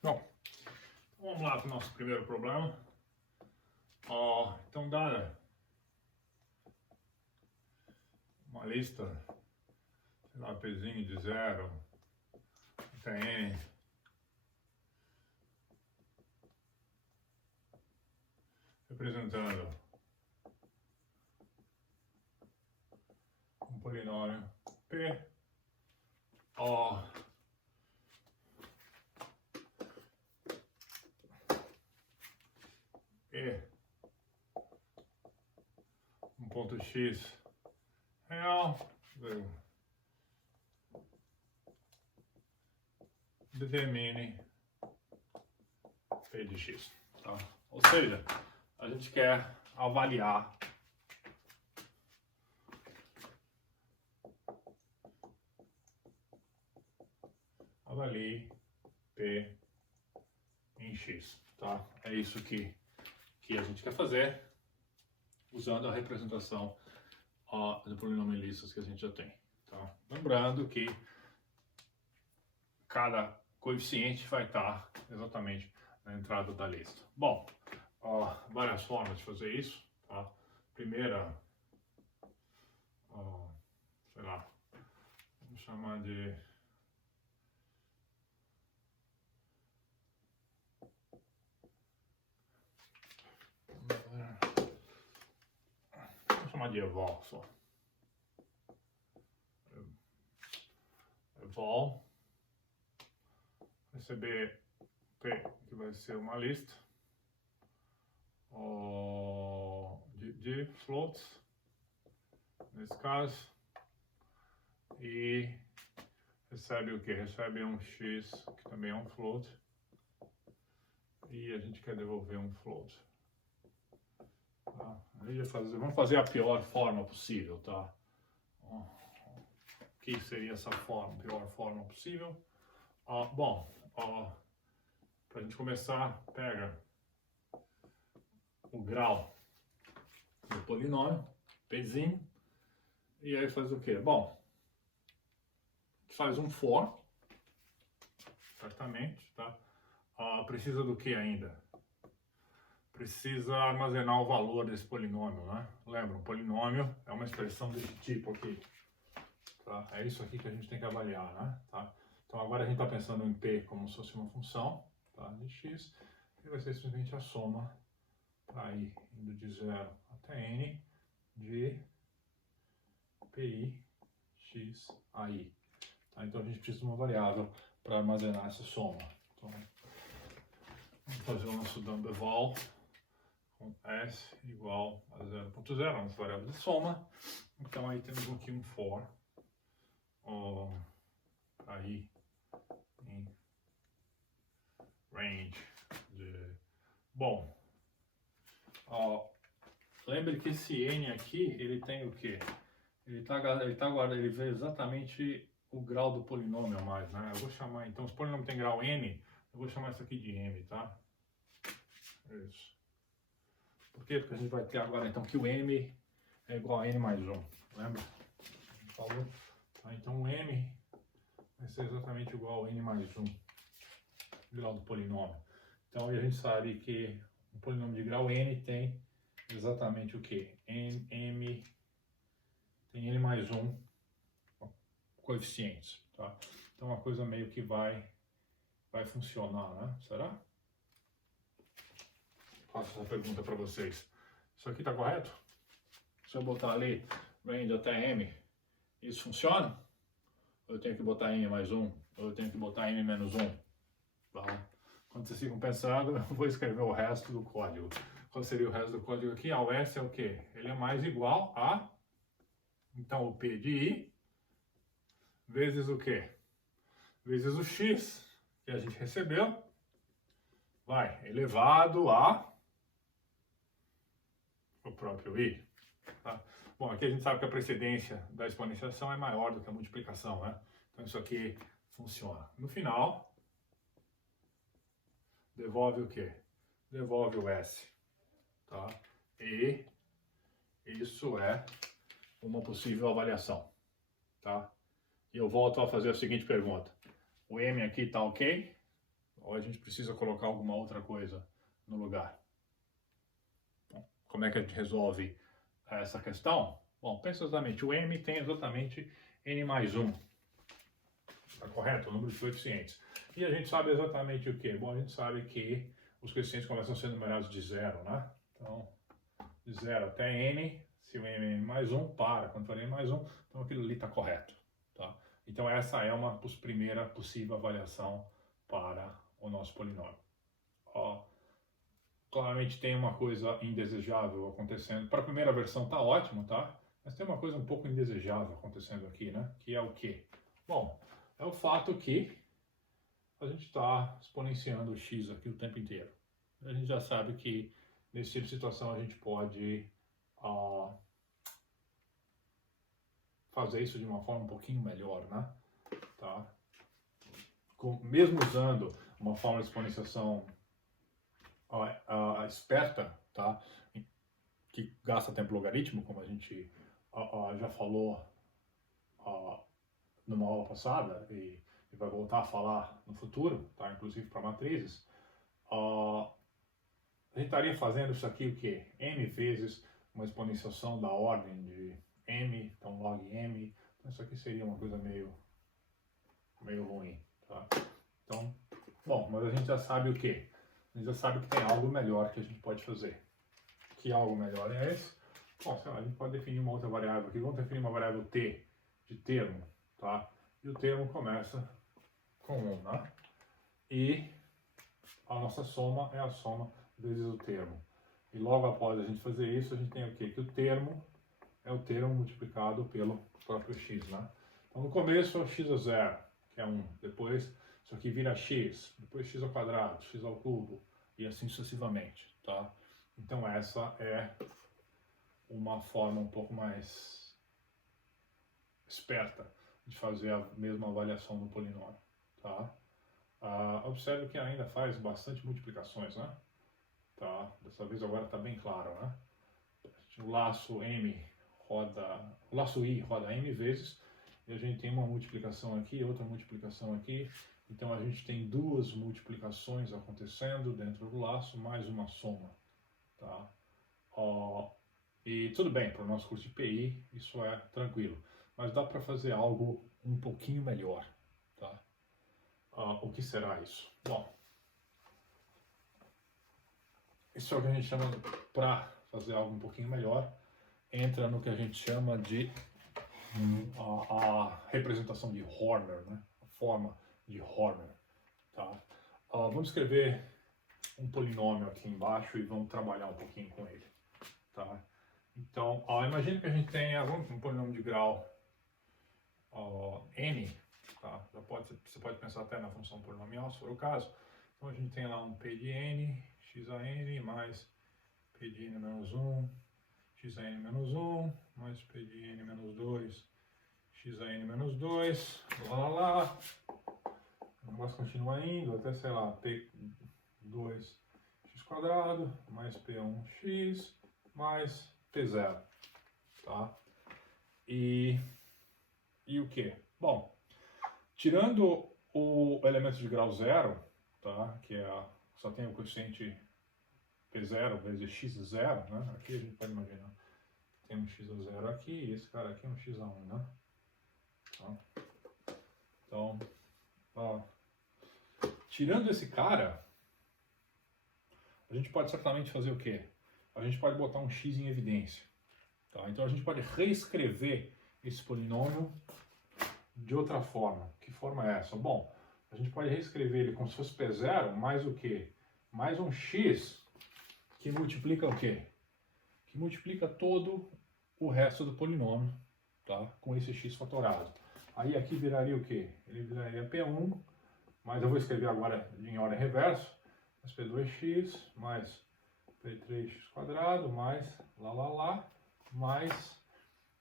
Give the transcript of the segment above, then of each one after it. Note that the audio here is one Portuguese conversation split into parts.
Bom, vamos lá para o nosso primeiro problema. Então, dada uma lista, sei lá, pezinho de 0 até n, representando um polinômio P, E, um ponto X real, determine P de X, tá? Ou seja, a gente quer avaliar avalie P em X, tá? É isso que a gente quer fazer usando a representação do polinômio listas que a gente já tem, tá? Lembrando que cada coeficiente vai estar exatamente na entrada da lista. Bom, várias formas de fazer isso, tá? Primeira, sei lá, vamos chamar de evol só. Evol, receber P, que vai ser uma lista de floats, nesse caso, e recebe o que? Recebe um X, que também é um float, e a gente quer devolver um float. Tá? Vamos fazer a pior forma possível, tá? O que seria essa forma, pior forma possível? Para a gente começar, pega o grau do polinômio, Pzinho, e aí faz o quê? Bom, faz um for, certamente, tá? Precisa do que ainda? Precisa armazenar o valor desse polinômio, né? Lembra, um polinômio é uma expressão desse tipo aqui, tá? É isso aqui que a gente tem que avaliar, né? Tá? Então agora a gente está pensando em P como se fosse uma função, tá? De x, e vai ser simplesmente a soma, tá? Indo de 0 até n, de pi x aí. Tá? Então a gente precisa de uma variável para armazenar essa soma. Então, vamos fazer o nosso dumb eval com s igual a 0.0, uma variável de soma. Então aí temos aqui um for aí em range de... Bom, lembre que esse n aqui, ele tem o quê? Ele vê exatamente o grau do polinômio a mais, né? Eu vou chamar, então, se o polinômio tem grau n, eu vou chamar isso aqui de m, tá? Isso. Por quê? Porque a gente vai ter agora, então, que o m é igual a n mais 1, lembra? Falou? Tá, então, o m vai ser exatamente igual a n mais 1, grau do polinômio. Então, a gente sabe que um polinômio de grau n tem exatamente o que? Tem n mais 1 coeficientes, tá? Então, uma coisa meio que vai funcionar, né? Será? Faço essa pergunta para vocês. Isso aqui está correto? Se eu botar ali range até m, isso funciona? Ou eu tenho que botar n mais 1? Ou eu tenho que botar n menos 1? Tá? Quando vocês ficam pensando, eu vou escrever o resto do código. Qual seria o resto do código aqui? O S é o quê? Ele é mais igual a... Então, o P de I vezes o quê? Vezes o X que a gente recebeu, vai elevado a o próprio I. Tá? Bom, aqui a gente sabe que a precedência da exponenciação é maior do que a multiplicação, né? Então isso aqui funciona. No final, devolve o quê? Devolve o S. Tá? E isso é uma possível avaliação. Tá? E eu volto a fazer a seguinte pergunta. O M aqui está ok? Ou a gente precisa colocar alguma outra coisa no lugar? Bom, como é que a gente resolve essa questão? Bom, pensa exatamente, o m tem exatamente n mais 1. Está correto? O número de coeficientes. E a gente sabe exatamente o que? Bom, a gente sabe que os coeficientes começam a ser numerados de 0, né? Então, de 0 até n, se o m é n mais 1, para. Quando for n mais 1, então aquilo ali está correto. Tá? Então essa é uma primeira possível avaliação para o nosso polinômio. Ó, claramente tem uma coisa indesejável acontecendo. Para a primeira versão está ótimo, tá? Mas tem uma coisa um pouco indesejável acontecendo aqui, né? Que é o quê? Bom, é o fato que a gente está exponenciando o x aqui o tempo inteiro. A gente já sabe que nesse tipo de situação a gente pode fazer isso de uma forma um pouquinho melhor, né? Tá? Mesmo usando uma forma de exponenciação esperta, tá? Que gasta tempo logaritmo, como a gente já falou numa aula passada e vai voltar a falar no futuro, tá? Inclusive para matrizes, a gente estaria fazendo isso aqui o quê? M vezes uma exponenciação da ordem de m, então log m. Então isso aqui seria uma coisa meio ruim, tá? Então, bom, mas a gente já sabe o quê? A gente já sabe que tem algo melhor que a gente pode fazer. Que algo melhor é esse? Bom, sei lá, a gente pode definir uma outra variável aqui. Vamos definir uma variável t de termo, tá? E o termo começa com 1, né? E a nossa soma é a soma vezes o termo. E logo após a gente fazer isso, a gente tem o quê? Que o termo é o termo multiplicado pelo próprio x, né? Então no começo x é 0, que é 1. Depois isso aqui vira x, depois x ao quadrado, x ao cubo e assim sucessivamente, tá? Então essa é uma forma um pouco mais esperta de fazer a mesma avaliação do polinômio, tá? Observe que ainda faz bastante multiplicações, né? Tá? Dessa vez agora está bem claro, né? O laço m roda, o laço i roda m vezes, e a gente tem uma multiplicação aqui, outra multiplicação aqui, então a gente tem duas multiplicações acontecendo dentro do laço, mais uma soma, tá? E tudo bem, para o nosso curso de PI, isso é tranquilo, mas dá para fazer algo um pouquinho melhor, tá? O que será isso? Bom, isso é o que a gente chama, para fazer algo um pouquinho melhor, entra no que a gente chama de a representação de Horner, né? A forma de Horner, tá? Vamos escrever um polinômio aqui embaixo e vamos trabalhar um pouquinho com ele, tá? Então, imagine que a gente tenha um polinômio de grau n, tá? Você pode pensar até na função polinomial, se for o caso. Então a gente tem lá um p de n, x a n, mais p de n menos 1, x a n menos 1, mais p de n menos 2, x a n menos 2, lá. O negócio continua indo até, sei lá, p2x quadrado, mais p1x, mais p0, tá? E o que? Bom, tirando o elemento de grau 0, tá? Que só tem o coeficiente p0 vezes x0, né? Aqui a gente pode imaginar que tem um x a 0 aqui e esse cara aqui é um x a 1, né? Então, tirando esse cara, a gente pode certamente fazer o quê? A gente pode botar um x em evidência, tá? Então a gente pode reescrever esse polinômio de outra forma. Que forma é essa? Bom, a gente pode reescrever ele como se fosse p0 mais o quê? Mais um x que multiplica o quê? Que multiplica todo o resto do polinômio, tá? Com esse x fatorado. Aí aqui viraria o quê? Ele viraria p1, mas eu vou escrever agora em ordem reversa, mais p2x, mais p3x quadrado, mais lá, mais,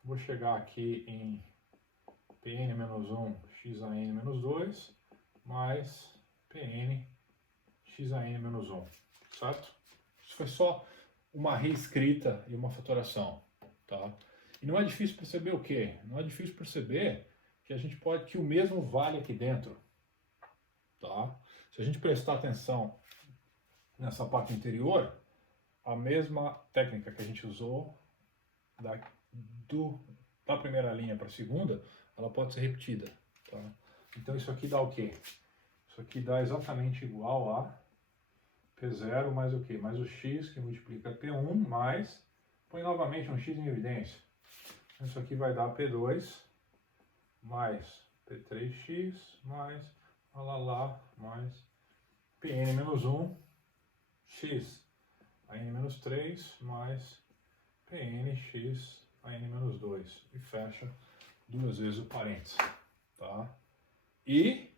vou chegar aqui em pn menos 1, x a n menos 2, mais pn x a n menos 1, certo? Isso foi só uma reescrita e uma fatoração, tá? E não é difícil perceber o quê? Não é difícil perceber que a gente pode, que o mesmo vale aqui dentro, tá? Se a gente prestar atenção nessa parte interior, a mesma técnica que a gente usou da primeira linha para a segunda, ela pode ser repetida. Tá? Então isso aqui dá o quê? Isso aqui dá exatamente igual a P0 mais o quê? Mais o x que multiplica P1 mais, põe novamente um x em evidência. Isso aqui vai dar P2 mais P3x mais lá mais Pn menos 1 x a n menos 3 mais Pnx a n menos 2 e fecha duas vezes o parênteses, tá? E,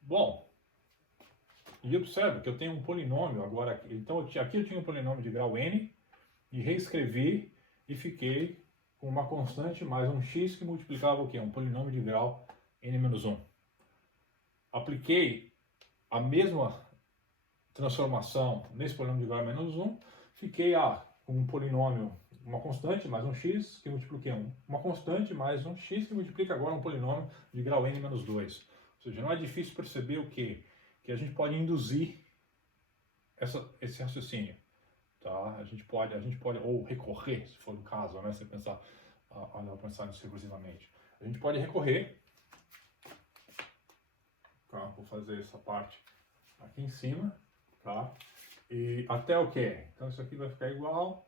bom, e observe que eu tenho um polinômio agora aqui. Então aqui eu tinha um polinômio de grau n e reescrevi e fiquei com uma constante mais um x que multiplicava o quê? Um polinômio de grau n menos 1. Apliquei a mesma transformação nesse polinômio de grau menos 1, fiquei com um polinômio, uma constante mais um x que multiplica uma constante mais um x que multiplica agora um polinômio de grau n menos 2. Ou seja, não é difícil perceber o quê? Que a gente pode induzir esse raciocínio. Tá? A gente pode, ou recorrer, se for o caso, né? Se pensar, pensar nisso recursivamente. A gente pode recorrer, tá? Vou fazer essa parte aqui em cima, tá? E até o quê? Então isso aqui vai ficar igual.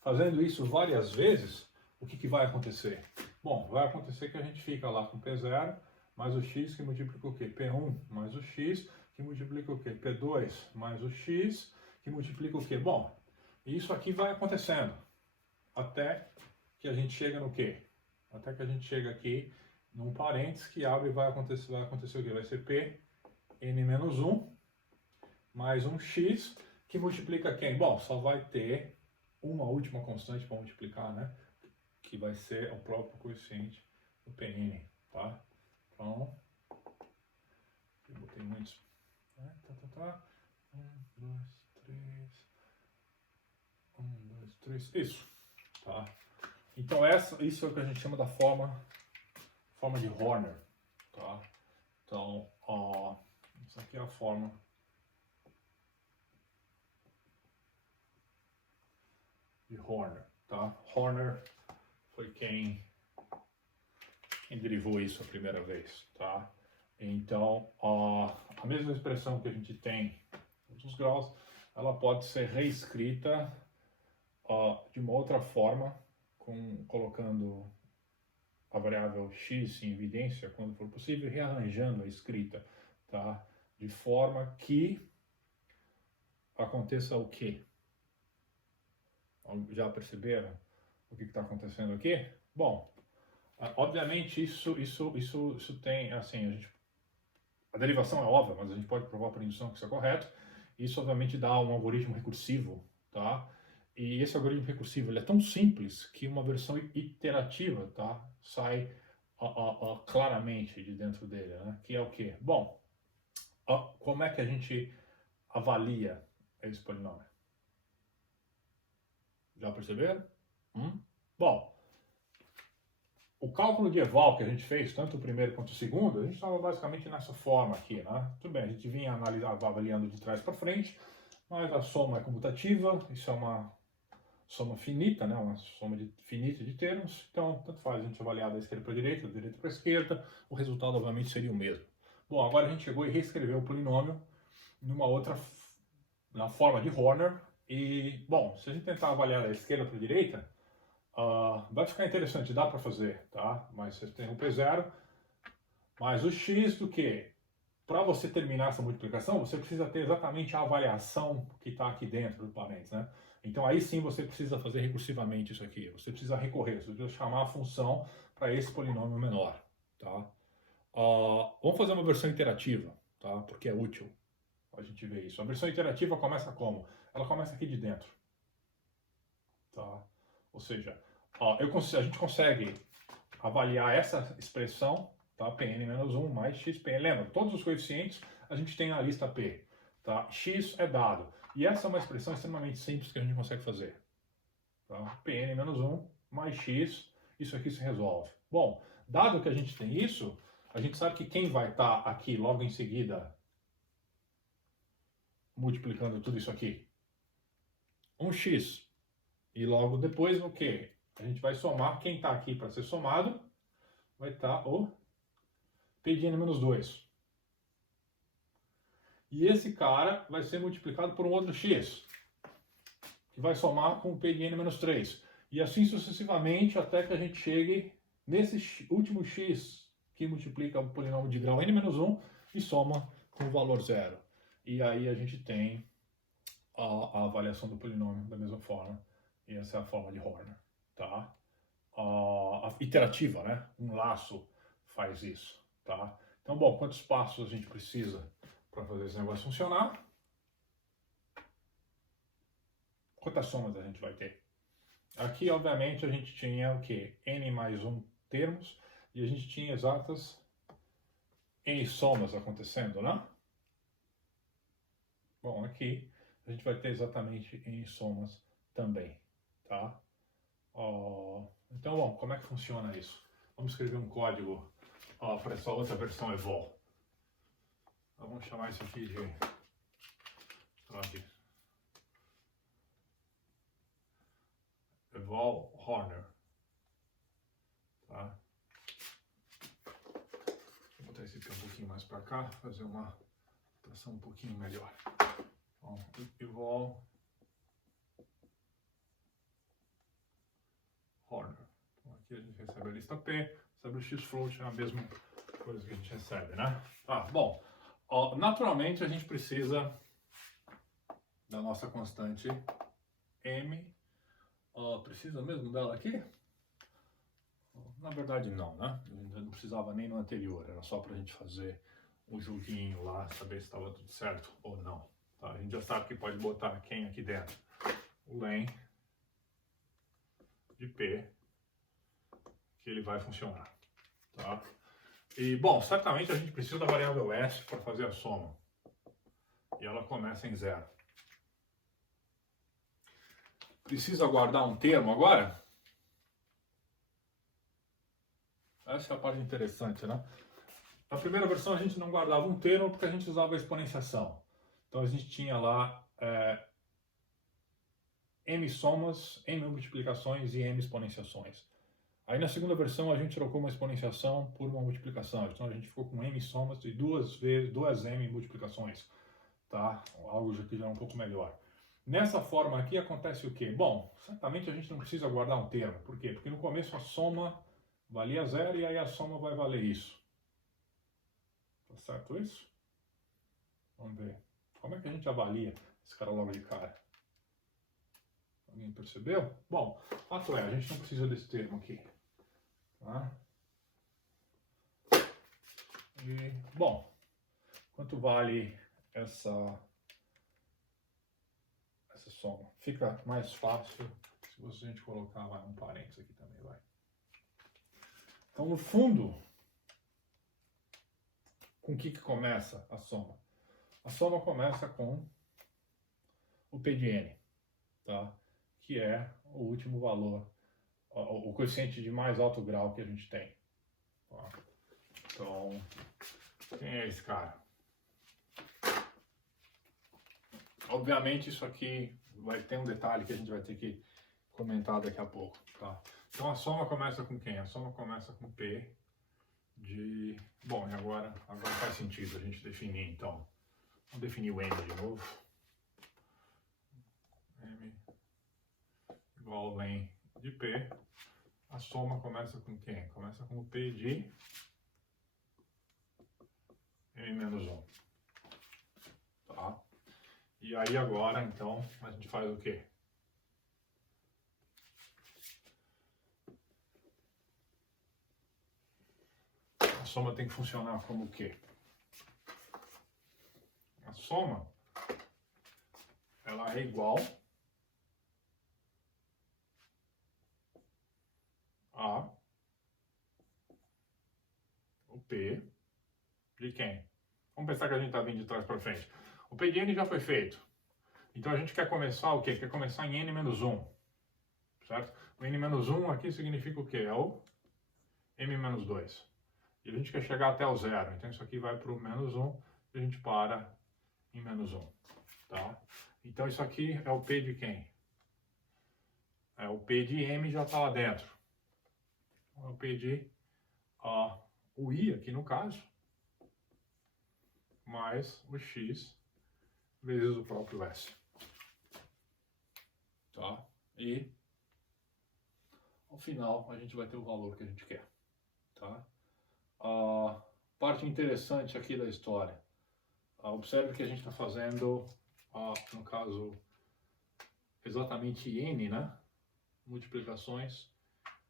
Fazendo isso várias vezes, o que vai acontecer? Bom, vai acontecer que a gente fica lá com P0 mais o x que multiplica o quê? P1 mais o x que multiplica o quê? P2 mais o x que multiplica o quê? Bom, isso aqui vai acontecendo até que a gente chega no quê? Até que a gente chega aqui num parênteses que abre e vai acontecer o quê? Vai ser P n menos 1 mais um x que multiplica quem? Bom, só vai ter uma última constante para multiplicar, né? Que vai ser o próprio coeficiente do Pn, tá? Então, eu botei muitos. Né? 1, 2, 3. 1, 2, 3. Isso, tá? Então isso é o que a gente chama da forma de Horner, tá? Então, isso aqui é a forma de Horner, tá? Horner foi quem derivou isso a primeira vez, tá? Então, a mesma expressão que a gente tem dos graus, ela pode ser reescrita de uma outra forma, colocando a variável x em evidência, quando for possível, rearranjando a escrita, tá? De forma que aconteça o quê? Já perceberam o que está acontecendo aqui? Bom, obviamente isso tem, assim, a derivação é óbvia, mas a gente pode provar por indução que isso é correto. Isso obviamente dá um algoritmo recursivo, tá? E esse algoritmo recursivo ele é tão simples que uma versão iterativa, tá, sai claramente de dentro dele, né? Que é o quê? Bom, como é que a gente avalia esse polinômio? Já perceberam? Bom, o cálculo de eval que a gente fez, tanto o primeiro quanto o segundo, a gente estava basicamente nessa forma aqui, né? Tudo bem, a gente vinha avaliando de trás para frente, mas a soma é comutativa, isso é uma soma finita, né? Uma soma finita de termos, então tanto faz a gente avaliar da esquerda para a direita, da direita para a esquerda, o resultado obviamente seria o mesmo. Bom, agora a gente chegou e reescreveu o polinômio na forma de Horner, e, bom, se a gente tentar avaliar da esquerda para a direita, vai ficar interessante, dá para fazer, tá? Mas você tem um P0 mais o x do que? Para você terminar essa multiplicação, você precisa ter exatamente a avaliação que está aqui dentro do parênteses, né? Então aí sim você precisa fazer recursivamente isso aqui. Você precisa recorrer, você precisa chamar a função para esse polinômio menor, tá? Vamos fazer uma versão interativa, tá? Porque é útil a gente ver isso. A versão interativa começa como? Ela começa aqui de dentro, tá? Ou seja, a gente consegue avaliar essa expressão, tá? Pn menos 1 mais xpn. Lembra, todos os coeficientes a gente tem na lista P, tá? X é dado. E essa é uma expressão extremamente simples que a gente consegue fazer, tá? Pn menos 1 mais x, isso aqui se resolve. Bom, dado que a gente tem isso, a gente sabe que quem vai estar aqui logo em seguida multiplicando tudo isso aqui? 1x. E logo depois o quê? A gente vai somar quem está aqui para ser somado, vai estar o P de n menos 2. E esse cara vai ser multiplicado por um outro x, que vai somar com o P de n menos 3. E assim sucessivamente até que a gente chegue nesse último x que multiplica o polinômio de grau n menos 1 e soma com o valor zero. E aí a gente tem a avaliação do polinômio da mesma forma. E essa é a forma de Horner, tá? A iterativa, né? Um laço faz isso, tá? Então, bom, quantos passos a gente precisa para fazer esse negócio funcionar? Quantas somas a gente vai ter? Aqui, obviamente, a gente tinha o quê? N mais 1 termos, e a gente tinha exatas N somas acontecendo, né? Bom, aqui a gente vai ter exatamente N somas também, tá? Então, bom, como é que funciona isso? Vamos escrever um código para essa outra versão evol. Vamos chamar isso aqui de evol Horner. Tá? Vou botar esse aqui um pouquinho mais para cá, fazer uma tração um pouquinho melhor. Então, evol Horner. Então, aqui a gente recebe a lista P, recebe o xfloat, é a mesma coisa que a gente recebe, né? Tá, bom. Naturalmente a gente precisa da nossa constante M. Precisa mesmo dela aqui? Na verdade não, né? Eu não precisava nem no anterior, era só para a gente fazer um joguinho lá, saber se estava tudo certo ou não. Tá? A gente já sabe que pode botar quem aqui dentro? O len de P, que ele vai funcionar. Tá? E, bom, certamente a gente precisa da variável S para fazer a soma. E ela começa em 0. Precisa guardar um termo agora? Essa é a parte interessante, né? Na primeira versão a gente não guardava um termo porque a gente usava a exponenciação. Então a gente tinha lá m somas, m multiplicações e m exponenciações. Aí na segunda versão a gente trocou uma exponenciação por uma multiplicação. Então a gente ficou com m somas e duas m multiplicações. Tá? Algo que já é um pouco melhor. Nessa forma aqui acontece o quê? Bom, certamente a gente não precisa guardar um termo. Por quê? Porque no começo a soma valia 0 e aí a soma vai valer isso. Tá certo isso? Vamos ver. Como é que a gente avalia esse cara logo de cara? Alguém percebeu? Bom, fato é, a gente não precisa desse termo aqui. Tá? E, bom, quanto vale essa soma? Fica mais fácil se a gente colocar lá um parênteses aqui também, vai. Então, no fundo, com o que começa a soma? A soma começa com o P de n, tá? Que é o último valor, o coeficiente de mais alto grau que a gente tem. Tá? Então, quem é esse cara? Obviamente isso aqui vai ter um detalhe que a gente vai ter que comentar daqui a pouco, tá? Então a soma começa com quem? A soma começa com P de... Bom, e agora faz sentido a gente definir, então. Vamos definir o M de novo. M igual ao len de P. A soma começa com quem? Começa com o P de M menos 1. Tá? E aí agora, então, a gente faz o quê? A soma tem que funcionar como o quê? A soma, ela é igual a o P de quem? Vamos pensar que a gente está vindo de trás para frente. O P de n já foi feito. Então a gente quer começar o quê? Quer começar em n menos 1. Certo? O n menos 1 aqui significa o quê? É o m menos 2. E a gente quer chegar até o 0. Então isso aqui vai para o menos 1 e a gente para em menos 1. tá? Então isso aqui é o P de quem? É o P de M já está lá dentro. É o P de o I aqui no caso, mais o X vezes o próprio S. Tá? E ao final a gente vai ter o valor que a gente quer. Tá? A parte interessante aqui da história. Observe que a gente está fazendo, no caso, exatamente N, né? Multiplicações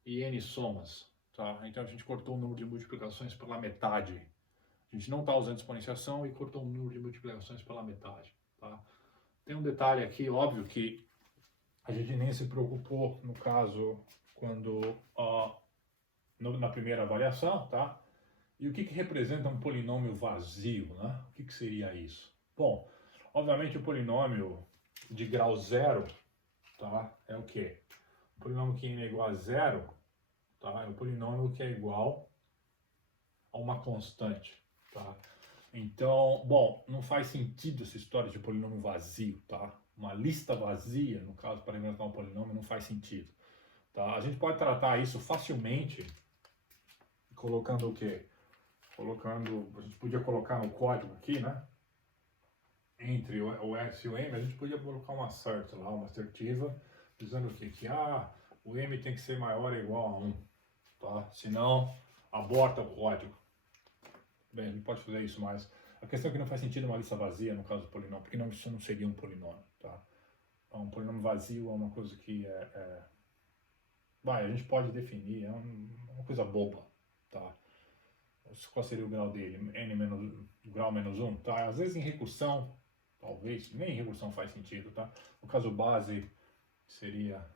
e N somas. Tá? Então a gente cortou o número de multiplicações pela metade. A gente não está usando exponenciação e cortou o número de multiplicações pela metade. Tá? Tem um detalhe aqui, óbvio que a gente nem se preocupou, no caso, quando na primeira avaliação, tá? E o que representa um polinômio vazio, né? O que seria isso? Bom, obviamente o polinômio de grau zero, tá? É o quê? O polinômio que n é igual a zero, tá? É o polinômio que é igual a uma constante, tá? Então, bom, não faz sentido essa história de polinômio vazio, tá? Uma lista vazia, no caso, para representar um polinômio, não faz sentido. Tá? A gente pode tratar isso facilmente colocando o quê? A gente podia colocar no código aqui, né? Entre o S e o M, a gente podia colocar uma assert lá, uma assertiva, dizendo o quê? Que o M tem que ser maior ou igual a 1, tá? Senão, aborta o código. Bem, a gente pode fazer isso, mas a questão é que não faz sentido uma lista vazia no caso do polinômio, porque isso não seria um polinômio, tá? Então, um polinômio vazio é uma coisa que a gente pode definir, é uma coisa boba, tá? Qual seria o grau dele? O grau menos 1, tá? Às vezes em recursão, talvez, nem em recursão faz sentido, tá? No caso base, seria,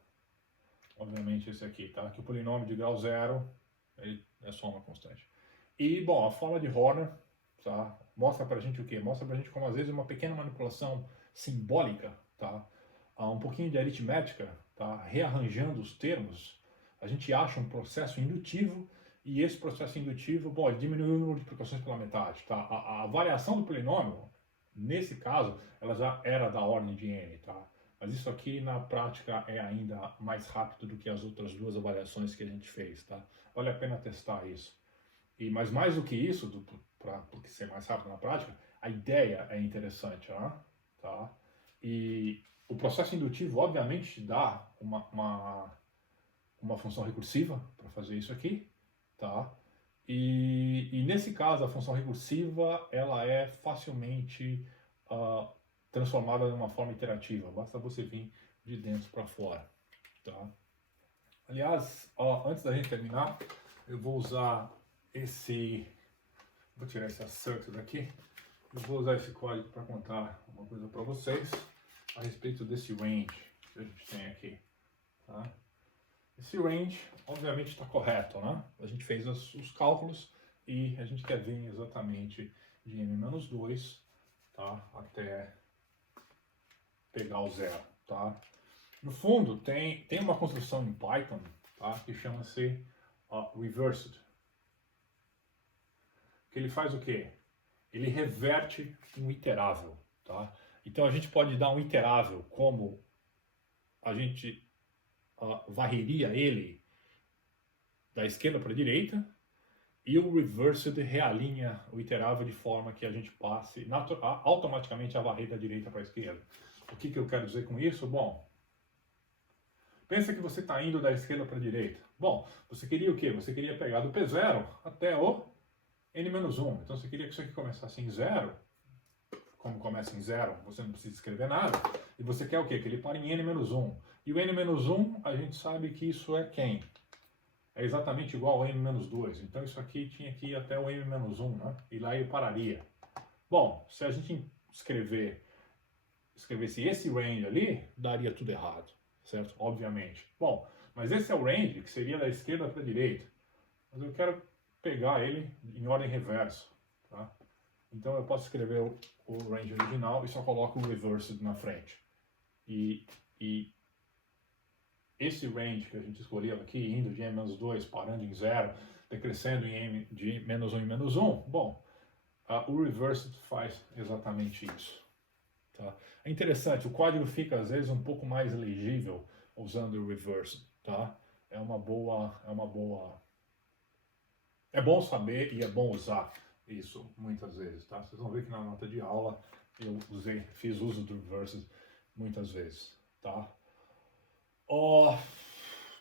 obviamente, esse aqui, tá? Que o polinômio de grau zero, ele é só uma constante. E, bom, a fórmula de Horner, tá? Mostra pra gente o quê? Mostra pra gente como, às vezes, uma pequena manipulação simbólica, tá? Um pouquinho de aritmética, tá? Rearranjando os termos, a gente acha um processo indutivo, e esse processo indutivo, bom, ele diminui o número de multiplicações pela metade, tá? A variação do polinômio, nesse caso, ela já era da ordem de n, tá? Mas isso aqui, na prática, é ainda mais rápido do que as outras duas avaliações que a gente fez, tá? Vale a pena testar isso. Mas mais do que isso, para ser mais rápido na prática, a ideia é interessante, né? Tá? E o processo indutivo, obviamente, te dá uma função recursiva para fazer isso aqui, tá? E nesse caso, a função recursiva, ela é facilmente transformada em uma forma iterativa. Basta você vir de dentro para fora, tá? Aliás, antes da gente terminar, eu vou usar vou tirar esse assert daqui. Eu vou usar esse código para contar uma coisa para vocês a respeito desse range que a gente tem aqui, tá? Esse range, obviamente, está correto, né? A gente fez os cálculos e a gente quer ver exatamente de n-2, tá? Até pegar o zero, tá? No fundo, tem uma construção em Python, tá? Que chama-se reversed. Que ele faz o quê? Ele reverte um iterável, tá? Então a gente pode dar um iterável como a gente varreria ele da esquerda para a direita, e o reversed realinha o iterável de forma que a gente passe automaticamente a varrer da direita para a esquerda. O que eu quero dizer com isso? Bom, pensa que você está indo da esquerda para a direita. Bom, você queria o quê? Você queria pegar do P0 até o n-1. Então você queria que isso aqui começasse em 0. Como começa em 0, você não precisa escrever nada. E você quer o quê? Que ele pare em n-1. E o n-1, a gente sabe que isso é quem? É exatamente igual ao n-2. Então isso aqui tinha que ir até o n-1, né? E lá ele pararia. Bom, se a gente escrevesse esse range ali, daria tudo errado, certo? Obviamente. Bom, mas esse é o range que seria da esquerda para a direita. Mas eu quero pegar ele em ordem reversa, tá? Então eu posso escrever o range original e só coloco o reversed na frente. E esse range que a gente escolheu aqui, indo de n-2, parando em 0, decrescendo em m de -1 em -1, bom, o reversed faz exatamente isso, tá? É interessante, o código fica às vezes um pouco mais legível usando o reverse, tá? É bom saber e é bom usar isso muitas vezes, tá? Vocês vão ver que na nota de aula eu fiz uso do reverse muitas vezes, tá? Ó,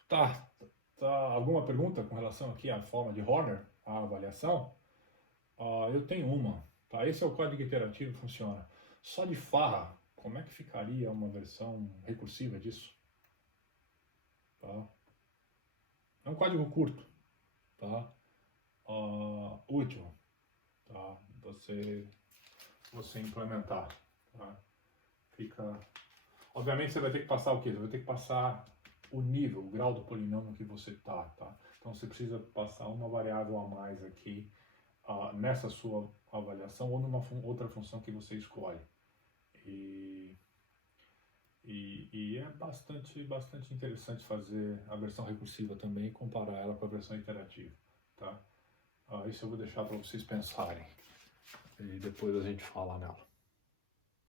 tá. Alguma pergunta com relação aqui à forma de Horner, à avaliação? Eu tenho uma, tá? Esse é o código iterativo, funciona. Só de farra, como é que ficaria uma versão recursiva disso? Tá? É um código curto, tá? Útil, tá? Você implementar, tá? Obviamente você vai ter que passar o quê? Você vai ter que passar o nível, o grau do polinômio que você tá? Então você precisa passar uma variável a mais aqui nessa sua avaliação ou numa outra função que você escolhe. E é bastante interessante fazer a versão recursiva também e comparar ela com a versão iterativa, tá? Isso eu vou deixar para vocês pensarem e depois a gente fala nela.